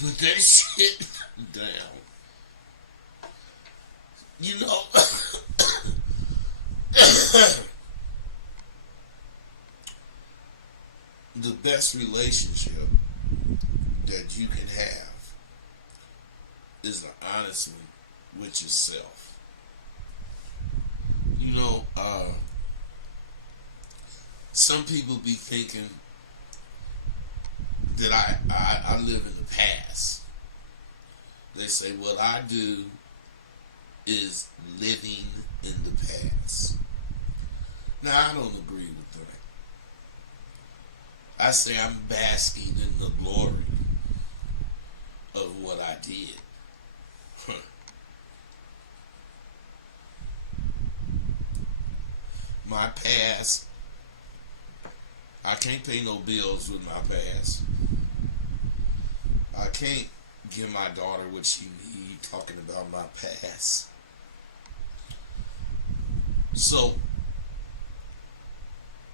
put that shit down. You know, the best relationship that you can have is the honesty with yourself. You know, some people be thinking that I live in the past. They say what I do is living in the past. Now, I don't agree with that. I say I'm basking in the glory of what I did. My past, I can't pay no bills with my past. I can't give my daughter what she needs talking about my past. So,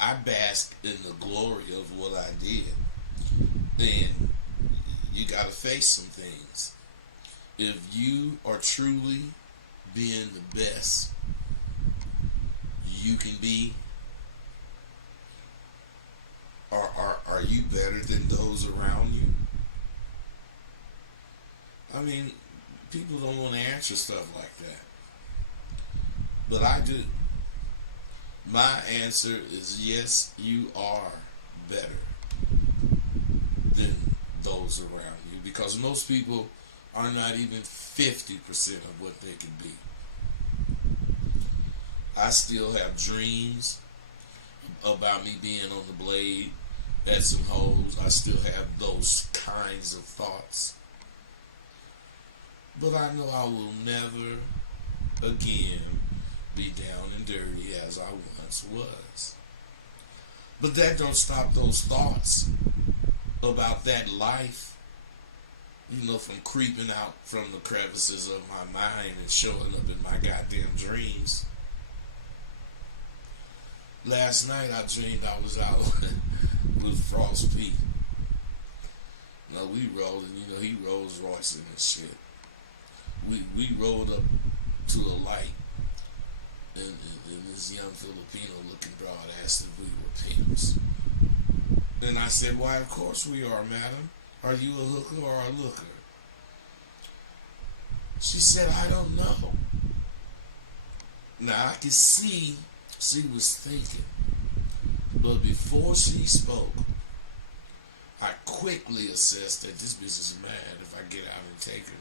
I bask in the glory of what I did. And you gotta face some things. If you are truly being the best you can be, are you better than those around you? I mean, people don't want to answer stuff like that. But I do. My answer is yes, you are better than those around you, because most people are not even 50% of what they can be. I still have dreams about me being on the blade at some hoes. I still have those kinds of thoughts. But I know I will never again be down and dirty as I once was. But that don't stop those thoughts about that life, from creeping out from the crevices of my mind and showing up in my goddamn dreams. Last night I dreamed I was out with Frost P. We rolling, he Rolls Royce and shit. We rolled up to a light, and this young Filipino looking broad asked if we were pimps. And I said, why, of course we are, madam. Are you a hooker or a looker? She said, I don't know. Now I could see she was thinking, but before she spoke, I quickly assessed that this bitch is mad if I get out and take her.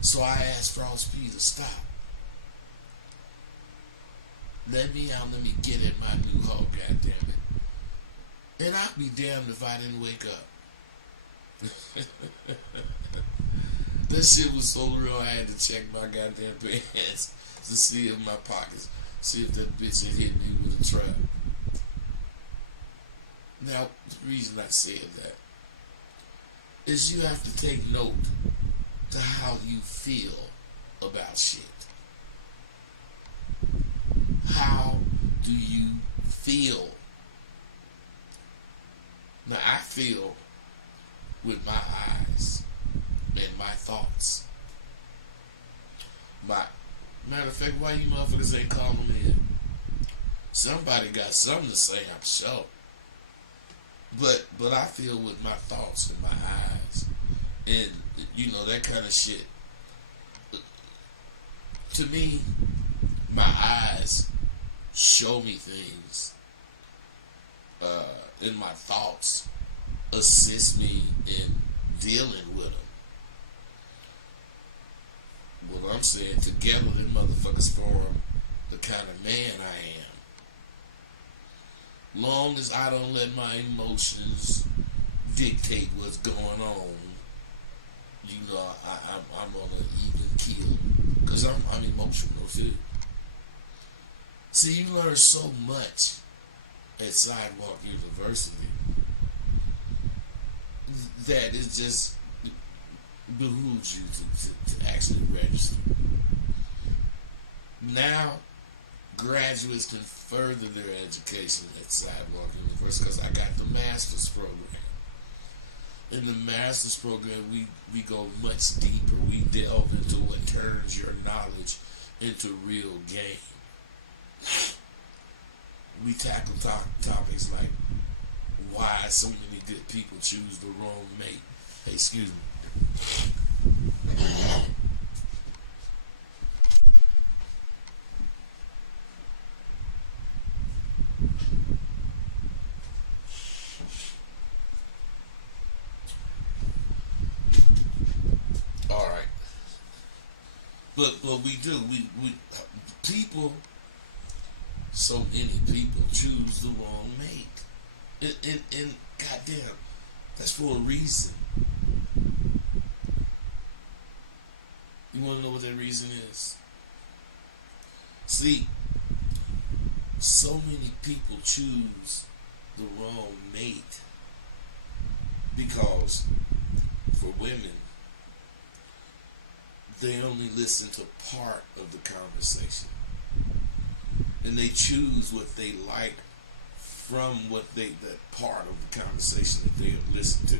So I asked Frost P to stop. Let me out, let me get at my new hoe, goddammit. And I'd be damned if I didn't wake up. That shit was so real, I had to check my goddamn pants to see if my pockets, see if that bitch had hit me with a trap. Now, the reason I said that is you have to take note to how you feel about shit. How do you feel? Now, I feel with my eyes and my thoughts. Matter of fact, why you motherfuckers ain't calling me in? Somebody got something to say, I'm sure. But I feel with my thoughts and my eyes. And, that kind of shit. To me, my eyes show me things. And my thoughts assist me in dealing with them. What I'm saying, together them motherfuckers form the kind of man I am. Long as I don't let my emotions dictate what's going on, I'm on an even keel. Because I'm emotional too. See, you learn so much at Sidewalk University that it just behooves you to actually register. Now, graduates can further their education at Sidewalk University because I got the master's program. In the master's program, we go much deeper. We delve into what turns your knowledge into real game. We tackle topics like why so many good people choose the wrong mate. Hey, excuse me. All right, but we do we people. So many people choose the wrong mate, and goddamn, that's for a reason. You want to know what that reason is? See, so many people choose the wrong mate because for women, they only listen to part of the conversation. And they choose what they like from that part of the conversation that they listen to.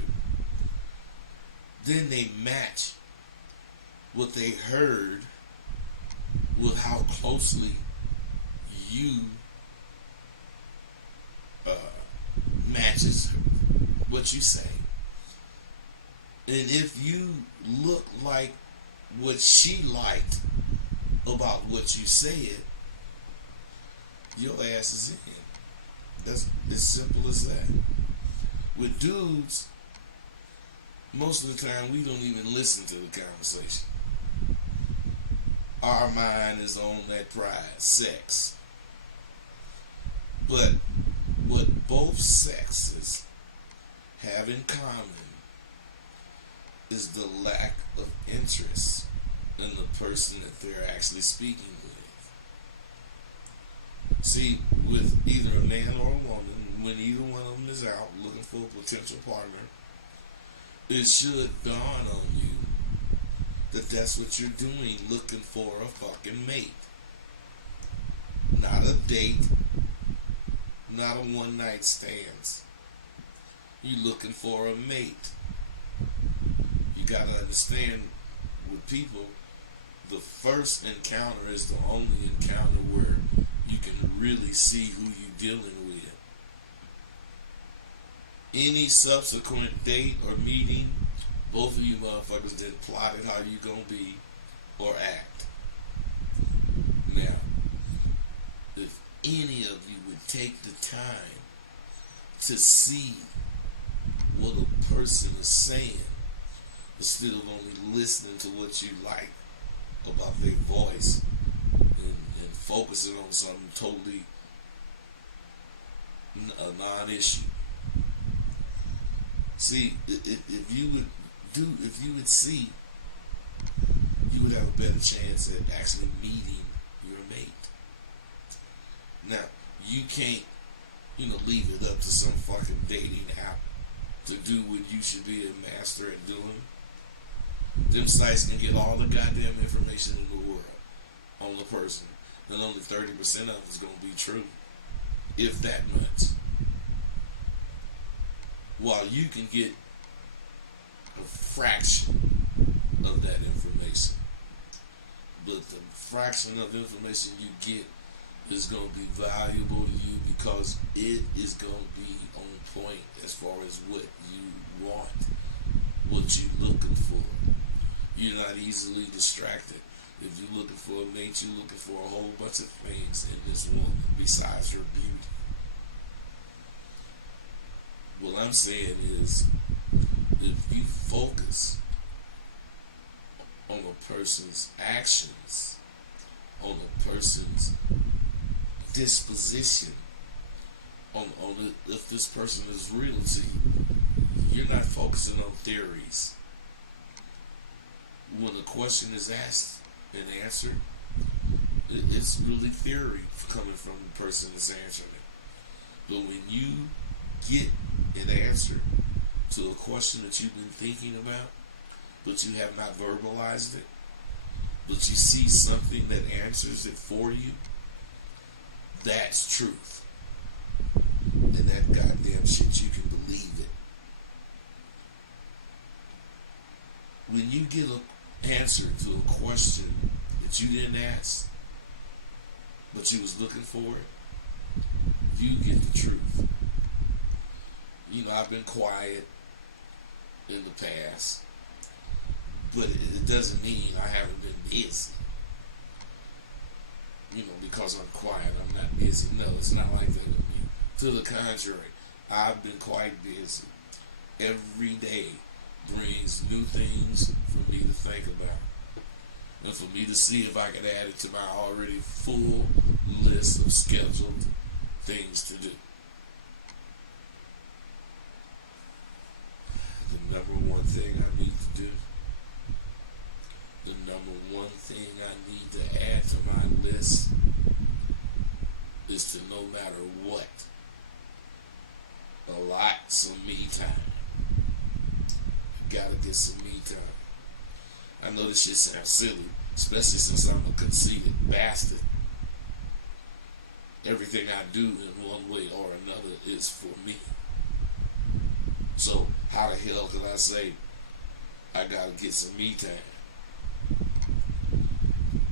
Then they match what they heard with how closely you matches what you say. And if you look like what she liked about what you said, your ass is in. That's as simple as that. With dudes, most of the time we don't even listen to the conversation. Our mind is on that prize, sex. But what both sexes have in common is the lack of interest in the person that they're actually speaking with. See, with either a man or a woman, when either one of them is out looking for a potential partner, it should dawn on you that that's what you're doing, looking for a fucking mate. Not a date, not a one night stands. You're looking for a mate. You gotta understand, with people, the first encounter is the only encounter where you can really see who you're dealing with. Any subsequent date or meeting, both of you motherfuckers then plotted how you gonna be or act. Now, if any of you would take the time to see what a person is saying instead of only listening to what you like about their voice and focusing on something totally a non-issue. See, if you would see, you would have a better chance at actually meeting your mate. Now, you can't, leave it up to some fucking dating app to do what you should be a master at doing. Them sites can get all the goddamn information in the world on the person, and only 30% of it is going to be true, if that much. While you can get a fraction of that information, but the fraction of information you get is going to be valuable to you because it is going to be on point as far as what you want, what you're looking for. You're not easily distracted. If you're looking for a mate, you're looking for a whole bunch of things in this woman besides her beauty. What I'm saying is, if you focus on a person's actions, on a person's disposition, on if this person is real to you, you're not focusing on theories. When a question is asked and answered, it's really theory coming from the person that's answering it. But when you get an answer to a question that you've been thinking about, but you have not verbalized it, but you see something that answers it for you, that's truth. And that goddamn shit, you can believe it. when you get an answer to a question that you didn't ask, but you was looking for it, you get the truth. You know, I've been quiet in the past, but it doesn't mean I haven't been busy. You know, because I'm quiet, I'm not busy. No, it's not like that with me. To the contrary, I've been quite busy. Every day brings new things for me to think about, and for me to see if I can add it to my already full list of scheduled things to do. The number one thing I need to do, the number one thing I need to add to my list is to, no matter what, allot some me time. Gotta get some me time. I know this shit sounds silly, especially since I'm a conceited bastard. Everything I do in one way or another is for me. So how the hell can I say I gotta get some me time?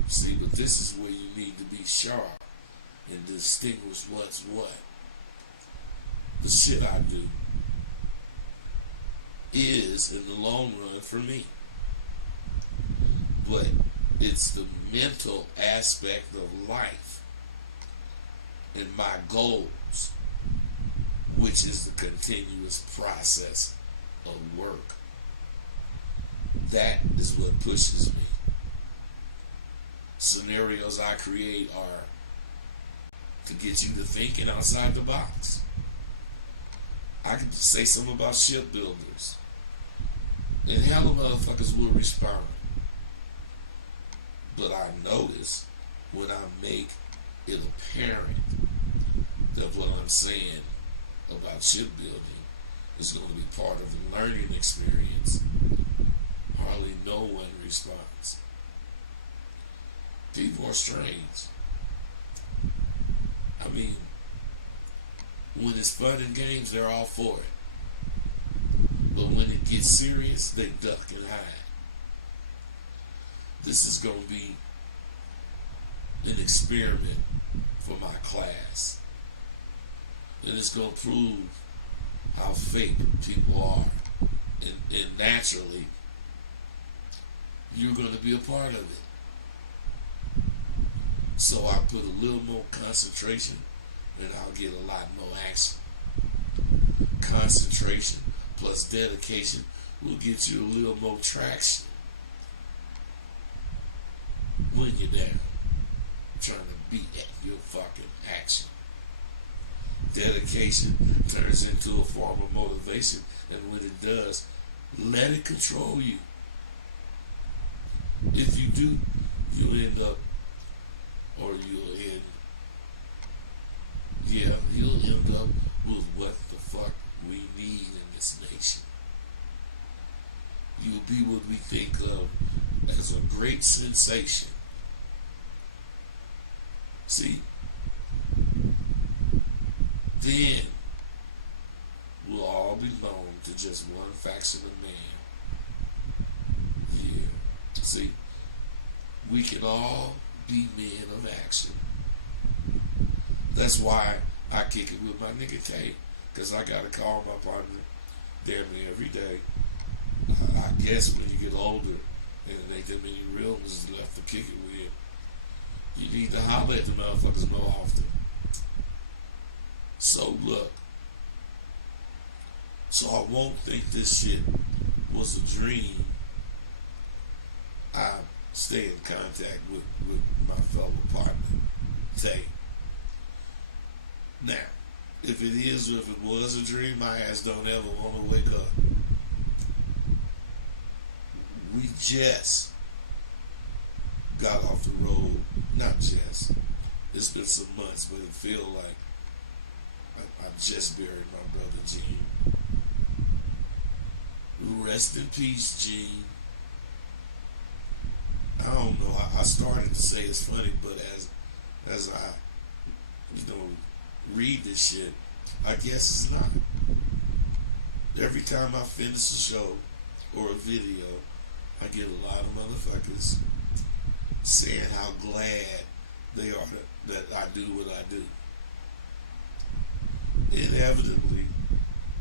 See, but this is where you need to be sharp and distinguish what's what. The shit I do is, in the long run, for me. But it's the mental aspect of life and my goals, which is the continuous process of work. That is what pushes me. Scenarios I create are to get you to thinking outside the box. I could say something about shipbuilders, and hell of motherfuckers will respond. But I notice when I make it apparent that what I'm saying about shipbuilding is going to be part of the learning experience, hardly no one responds. People are strange. I mean, when it's fun and games, they're all for it. But when it gets serious, they duck and hide. This is going to be an experiment for my class. And it's going to prove how fake people are. And naturally, you're going to be a part of it. So I put a little more concentration and I'll get a lot more action. Concentration plus dedication will get you a little more traction when you're there trying to beat at your fucking action. Dedication turns into a form of motivation, and when it does, let it control you. If you do, you'll end up, or you'll end up with what the fuck we need in this nation. You'll be what we think of as a great sensation. See, then we'll all belong to just one faction of man. Yeah. See, we can all be men of action. That's why I kick it with my nigga K, because I gotta call my partner damn near every day. I guess when you get older and there ain't that many real ones left to kick it with, you need to holler at the motherfuckers more often. So look, so I won't think this shit was a dream. I stay in contact with my fellow partner, Tay. Now, if it is or if it was a dream, my ass don't ever want to wake up. We just got off the road. Not just. It's been some months, but it feel like I just buried my brother Gene. Rest in peace, Gene. I don't know. I started to say it's funny, but as I, read this shit, I guess it's not. Every time I finish a show or a video, I get a lot of motherfuckers saying how glad they are that I do what I do. Inevitably,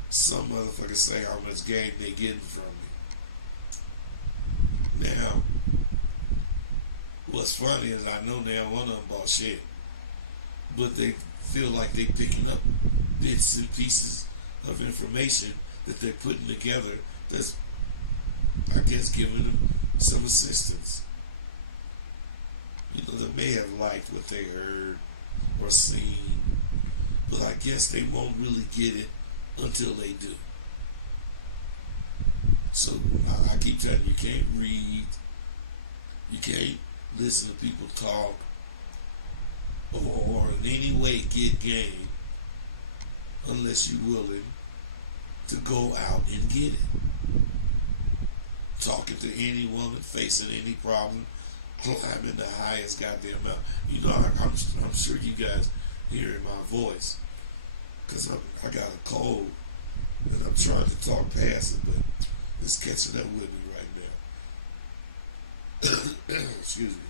some motherfuckers say how much game they getting from me. Now, what's funny is I know now one of them bought shit, but they feel like they picking up bits and pieces of information that they're putting together that's, I guess, giving them some assistance. You know, they may have liked what they heard or seen, but I guess they won't really get it until they do. So I keep telling you, you can't read, you can't listen to people talk, or in any way get game unless you're willing to go out and get it. Talking to any woman, facing any problem, climbing the highest goddamn mountain. You know, I'm sure you guys hearing my voice because I got a cold and I'm trying to talk past it, but it's catching up with me right now. Excuse me.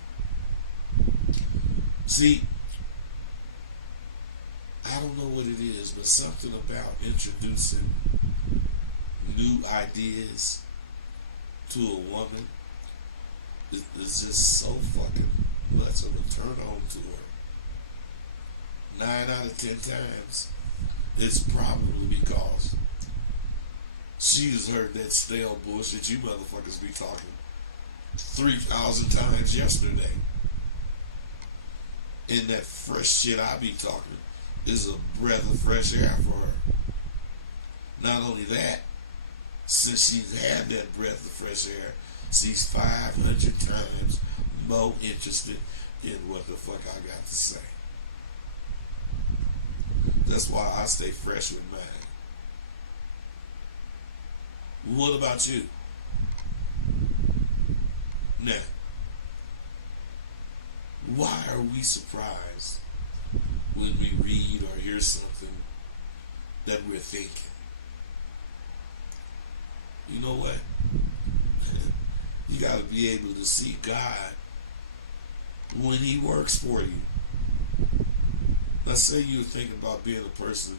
See, I don't know what it is, but something about introducing new ideas to a woman is just so fucking much of a turn on to her. 9 out of 10 times, it's probably because she's heard that stale bullshit you motherfuckers be talking 3,000 times yesterday. And that fresh shit I be talking is a breath of fresh air for her. Not only that, since she's had that breath of fresh air, she's 500 times more interested in what the fuck I got to say. That's why I stay fresh with mine. What about you? Now, why are we surprised when we read or hear something that we're thinking? You know what? You got to be able to see God when He works for you. Let's say you're thinking about being a person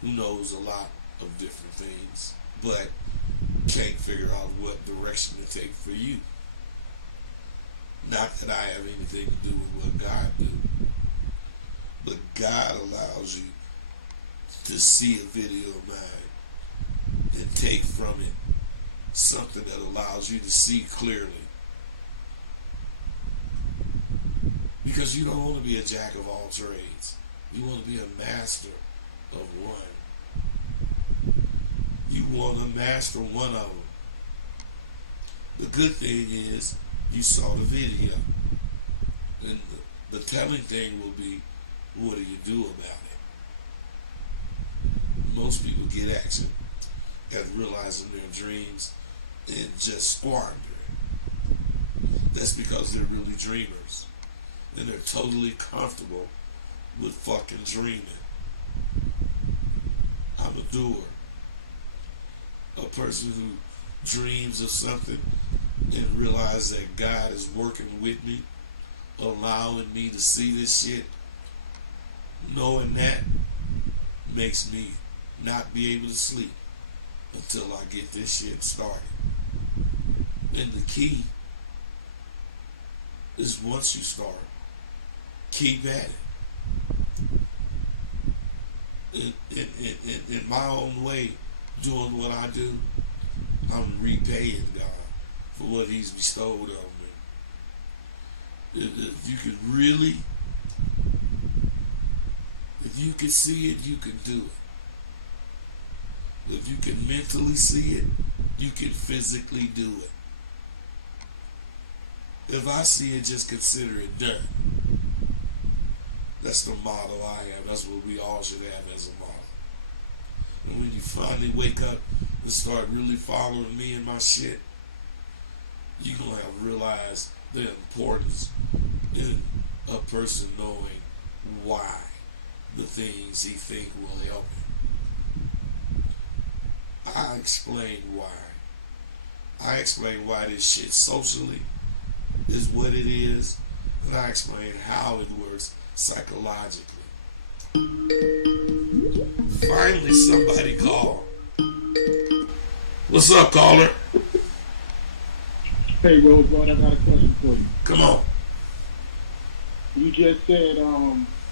who knows a lot of different things, but can't figure out what direction to take for you. Not that I have anything to do with what God do, but God allows you to see a video of mine and take from it something that allows you to see clearly. Because you don't want to be a jack of all trades. You want to be a master of one. You want to master one of them. The good thing is you saw the video. And the telling thing will be, what do you do about it? Most people get action at realizing their dreams and just squander it. That's because they're really dreamers. And they're totally comfortable with fucking dreaming. I'm a doer. A person who dreams of something and realizes that God is working with me, allowing me to see this shit. Knowing that makes me not be able to sleep until I get this shit started. And the key is once you start, keep at it. In my own way, doing what I do, I'm repaying God for what He's bestowed on me. If you can really, if you can see it, you can do it. If you can mentally see it, you can physically do it. If I see it, just consider it done. That's the motto I have. That's what we all should have as a motto. And when you finally wake up and start really following me and my shit, you're going to have realized the importance in a person knowing why the things he think will help him. I explain why I explain why this shit socially is what it is, and I explain how it works psychologically. Finally, somebody called. What's up, caller? Hey, Rosebud, I got a question for you. Come on. You just said,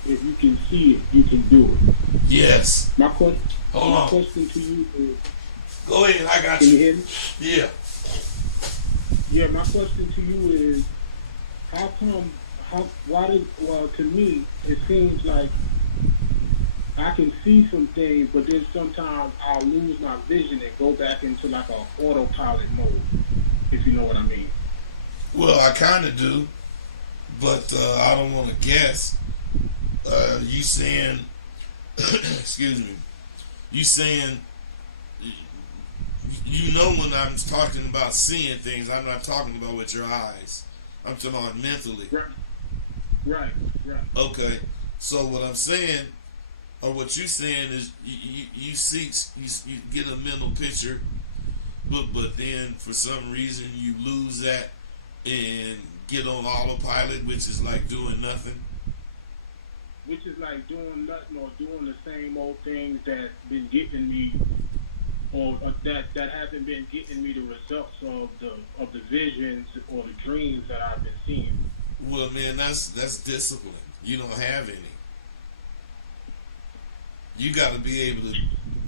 if you can see it, you can do it. Yes. My Hold on. question to you is, Go ahead, I got can you. you hear me? Yeah. Yeah, my question to you is, well, to me, it seems like I can see some things, but then sometimes I'll lose my vision and go back into like a autopilot mode, if you know what I mean. Well, I kind of do, but I don't want to guess. You saying, excuse me, you saying, you know when I'm talking about seeing things, I'm not talking about with your eyes. I'm talking about mentally. Right. Okay. So what I'm saying, or what you saying is, you get a mental picture, but then for some reason you lose that and get on autopilot, which is like doing nothing. Which is like doing nothing or doing the same old things that's been getting me, or that haven't been getting me the results of the visions or the dreams that I've been seeing. Well, man, that's discipline. You don't have any. You got to be able to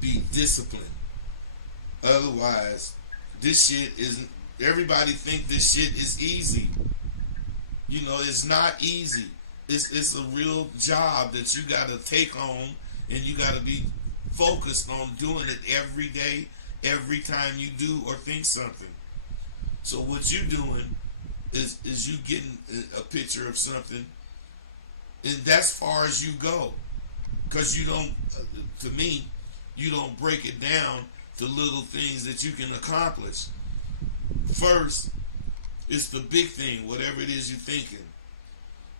be disciplined. Otherwise, this shit isn't. Everybody think this shit is easy. You know, it's not easy. It's a real job that you got to take on, and you got to be focused on doing it every day, every time you do or think something. So what you doing is you getting a picture of something, and that's far as you go, because you don't. To me, you don't break it down to little things that you can accomplish. First, it's the big thing, whatever it is you're thinking.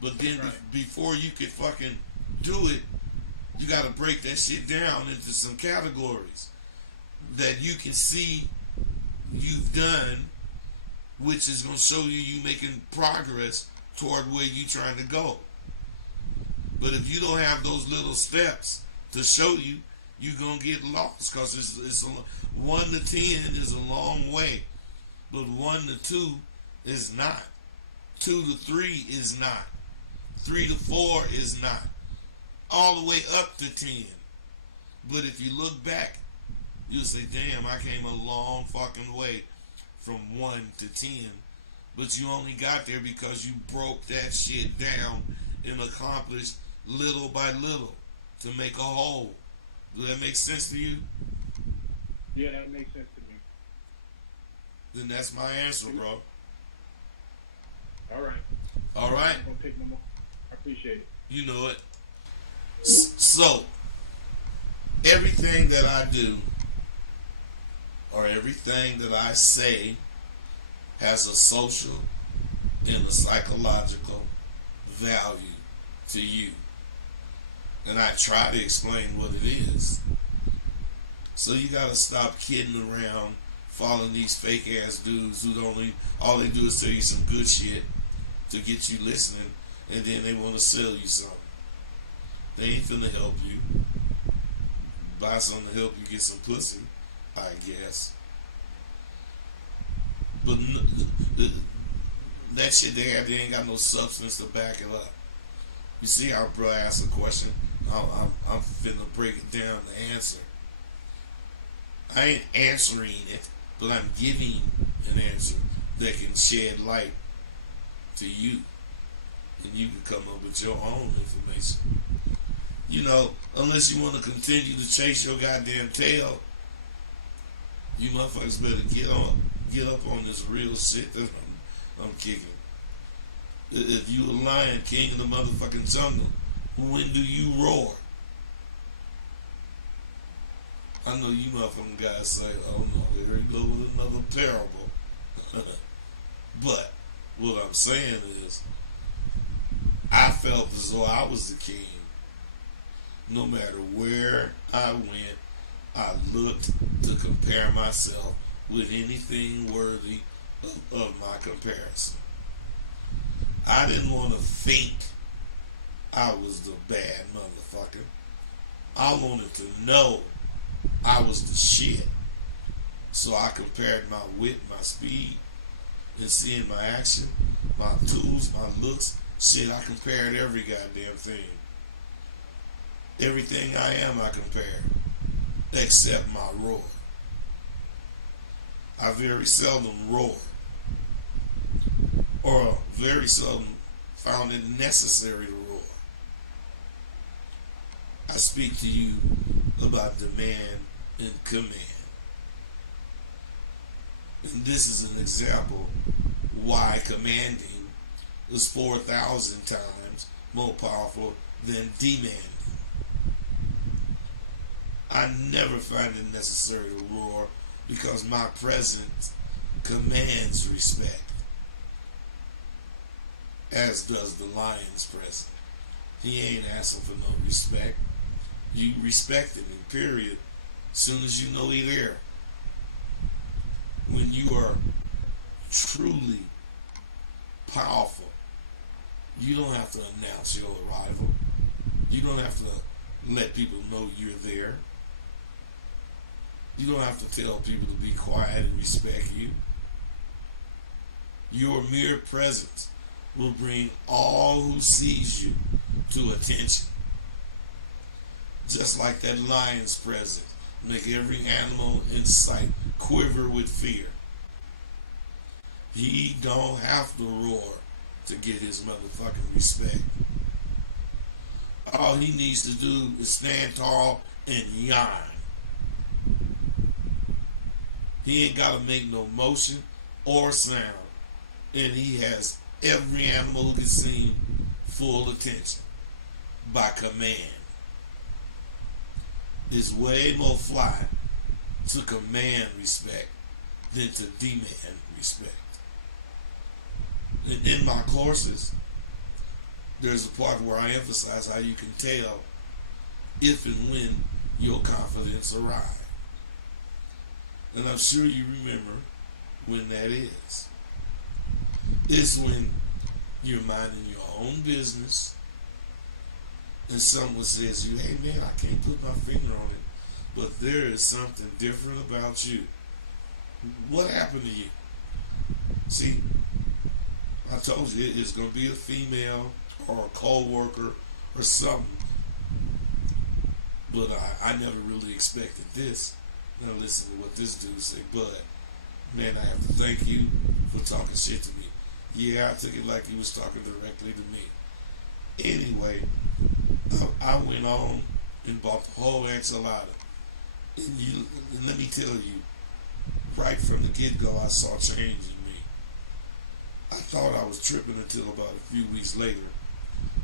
But then before you can fucking do it, you got to break that shit down into some categories that you can see you've done, which is going to show you making progress toward where you're trying to go. But if you don't have those little steps to show you, you're going to get lost, because it's 1 to 10 is a long way, but 1 to 2 is not. 2 to 3 is not. 3 to 4 is not. All the way up to 10. But if you look back, you'll say, damn, I came a long fucking way from 1 to 10. But you only got there because you broke that shit down and accomplished little by little to make a whole. Does that make sense to you? Yeah, that makes sense to me. Then that's my answer, bro. All right. All right. I'm gonna pick no more. I appreciate it. You know it. So, everything that I do or everything that I say has a social and a psychological value to you. And I try to explain what it is. So you gotta stop kidding around, following these fake ass dudes who all they do is tell you some good shit to get you listening, and then they want to sell you something. They ain't finna help you. Buy something to help you get some pussy, I guess. But that shit they ain't got no substance to back it up. You see how bro asked a question? I'm finna break it down the answer. I ain't answering it, but I'm giving an answer that can shed light to you. And you can come up with your own information. You know, unless you want to continue to chase your goddamn tail, you motherfuckers better get up on this real shit that I'm kicking. If you a lion, king of the motherfucking jungle, when do you roar? I know you motherfucking guys say, oh no, here we go with another parable. But what I'm saying is, I felt as though I was the king. No matter where I went, I looked to compare myself with anything worthy of my comparison. I didn't want to think I was the bad motherfucker. I wanted to know I was the shit. So I compared my wit, my speed, and seeing my action, my tools, my looks. Shit, I compared every goddamn thing. Everything I am, I compared, except my roar. I very seldom roar, or very seldom found it necessary to roar. I speak to you about demand and command. And this is an example why commanding is 4,000 times more powerful than demanding. I never find it necessary to roar because my presence commands respect, as does the lion's presence. He ain't asking for no respect. You respect him, period, as soon as you know he's there. When you are truly powerful, you don't have to announce your arrival. You don't have to let people know you're there. You don't have to tell people to be quiet and respect you. Your mere presence will bring all who sees you to attention. Just like that lion's presence make every animal in sight quiver with fear. He don't have to roar to get his motherfucking respect. All he needs to do is stand tall and yarn. He ain't got to make no motion or sound. And he has every animal who can see him full attention by command. It's way more fly to command respect than to demand respect. And in my courses, there's a part where I emphasize how you can tell if and when your confidence arrives. And I'm sure you remember when that is. It's when you're minding your own business and someone says to you, hey man, I can't put my finger on it, but there is something different about you. What happened to you? See, I told you it's going to be a female or a co-worker or something. But I never really expected this. Now listen to what this dude said. But, man, I have to thank you for talking shit to me. Yeah, I took it like he was talking directly to me. Anyway, I went on and bought the whole enchilada. And let me tell you, right from the get-go, I saw change in me. I thought I was tripping until about a few weeks later.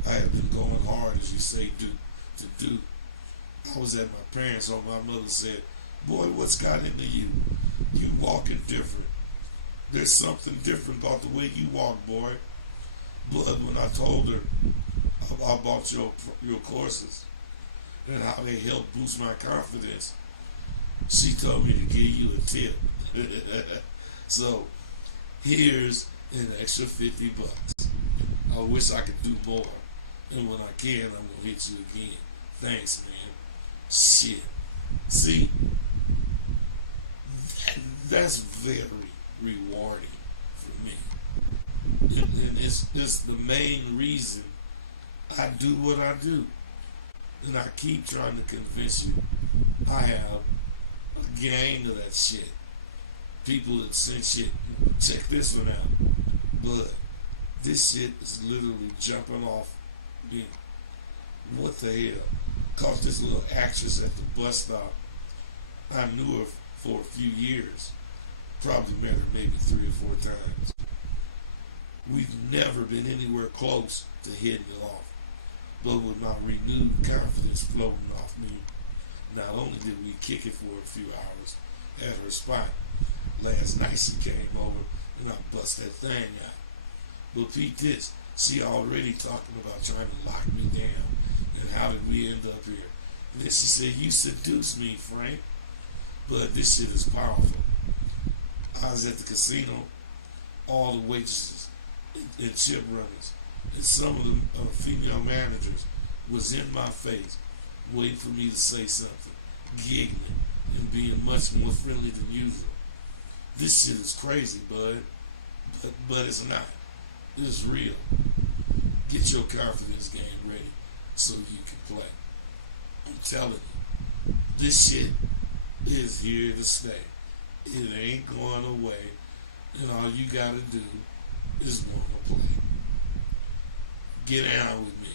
I had been going hard, as you say, to do. I was at my parents' home. My mother said, boy, what's got into you? You walking different. There's something different about the way you walk, boy. But when I told her about your courses and how they help boost my confidence, she told me to give you a tip. So here's an extra $50. I wish I could do more. And when I can, I'm going to hit you again. Thanks, man. Shit. See? That's very rewarding for me. And it's the main reason I do what I do. And I keep trying to convince you I have a gang of that shit. People that send shit. Check this one out. But this shit is literally jumping off me. What the hell? Caught this little actress at the bus stop. I knew her for a few years. Probably met her maybe 3 or 4 times. We've never been anywhere close to hitting it off. But with my renewed confidence floating off me, not only did we kick it for a few hours at her spot, last night she came over and I bust that thing out. But Pete this, she already talking about trying to lock me down. And how did we end up here? And then she said, you seduced me, Frank. But this shit is powerful. I was at the casino, all the waitresses and chip runners, and some of the female managers was in my face, waiting for me to say something, giggling and being much more friendly than usual. This shit is crazy, bud, but it's not. It's real. Get your confidence game ready so you can play. I'm telling you, this shit is here to stay. It ain't going away, and all you gotta do is wanna play. Get down with me.